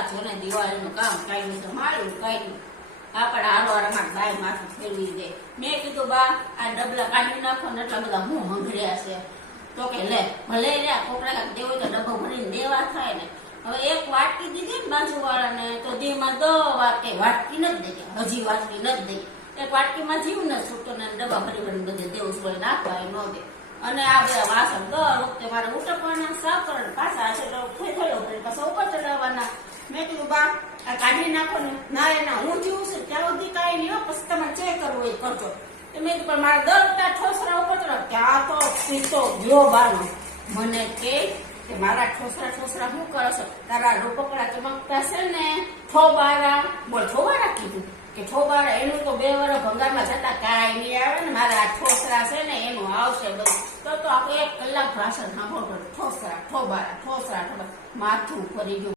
બા જો ને દિવાળીનું કામ કાઢ્યું છે મારું કાઢ્યું આપણે હારવારમાં ગાય માથું ફેરવી દે મેં કીધું બા આ ડબલા કાઢી નાખો ને એટલા બધા હું હંગર્યા છે તો કે લે ભલે લે કોકડા દેવો તો ડબ્બો ભરીને દેવા થાય ને હવે એક વાટકી દીધી ને બાજુવાળાને તો દેમાં 10 વાટકી વાટકી નથી દે હજી વાટકી નથી દે એક વાટકીમાં જીવ ન છૂટતો ને ડબ્બા ભરી ભરીને બધે દેવું છે નાખવા એ ન દે અને આ બધા વાસણ દર વખતે મારે ઉટકવાના સાફ કરવાના પાછા આશે થયો પાછા ઉપર ચડાવવાના મેં કીધું બા આ કાઢી નાખો ને ના એના હું જીવું છું ત્યાં સુધી કાંઈ નહીં પછી તમારે ચેક કરવું એ કરજો મેં કીધું પણ મારા દર વખતે ઠોસરા ઉપર ચડાવ ત્યાં તો સીતો ગયો બાનો મને કે મારા ઠોસરા શું કરો છો તારા રૂપકડા ચમકતા છે ને ઠોબારા બોલ ઠોબારા કીધું કે ઠોબારા એનું તો 2 વર્ષ ભંગારમાં જતા કાંઈ નહીં આવે ને મારા ઠોસરા છે ને એનું આવશે બધું તો આપણે 1 કલાક ભાષણ સાંભળવું પડે ઠોસરા ઠોબારા માથું ફરી ગયું